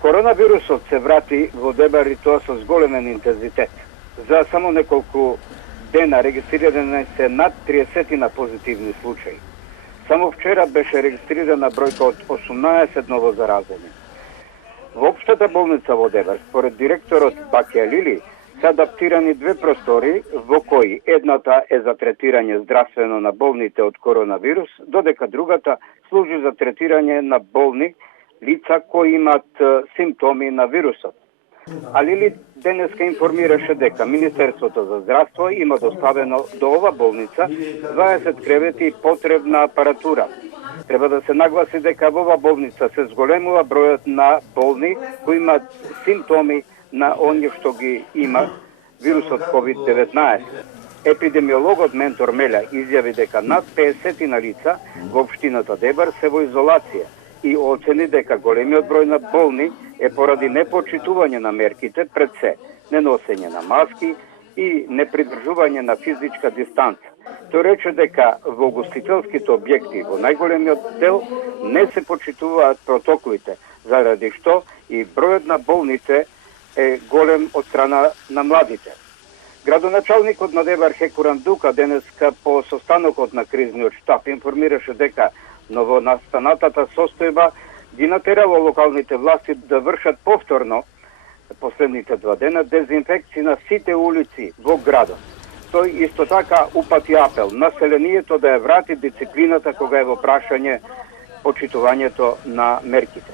Коронавирусот се врати во Дебар и тоа со зголемен интензитет. За само неколку дена регистрирани се над 30 позитивни случаи. Само вчера беше регистрирана бројка од 18 новозаразени. Во општата болница во Дебар, според директорот Бакја Лили, се адаптирани две простори во кои едната е за третирање здравствено на болните од коронавирус, додека другата служи за третирање на болни лица кои имат симптоми на вирусот. А Лили денеска информираше дека Министерството за здравство има доставено до ова болница 20 кревети и потребна апаратура. Треба да се нагласи дека во ова болница се зголемува бројот на болни кои имат симптоми на оние што ги има вирусот COVID-19. Епидемиологот Ментор Меля изјави дека над 50 на лица во општината Дебар се во изолација и оцени дека големиот број на болни е поради непочитување на мерките, пред се неносење на маски и непридржување на физичка дистанца. Тој рече дека во гостителските објекти во најголемиот дел не се почитуваат протоколите, заради што и бројот на болните е голем од страна на младите. Градоначалникот на Дебар Хекуран Дука денеска по состанокот на кризниот штаб информираше дека новонастанатата состојба ги натерало локалните власти да вршат повторно последните 2 дена дезинфекција на сите улици во градот. Тој исто така упати апел населението да ја врати дисциплината кога е во прашање почитувањето на мерките.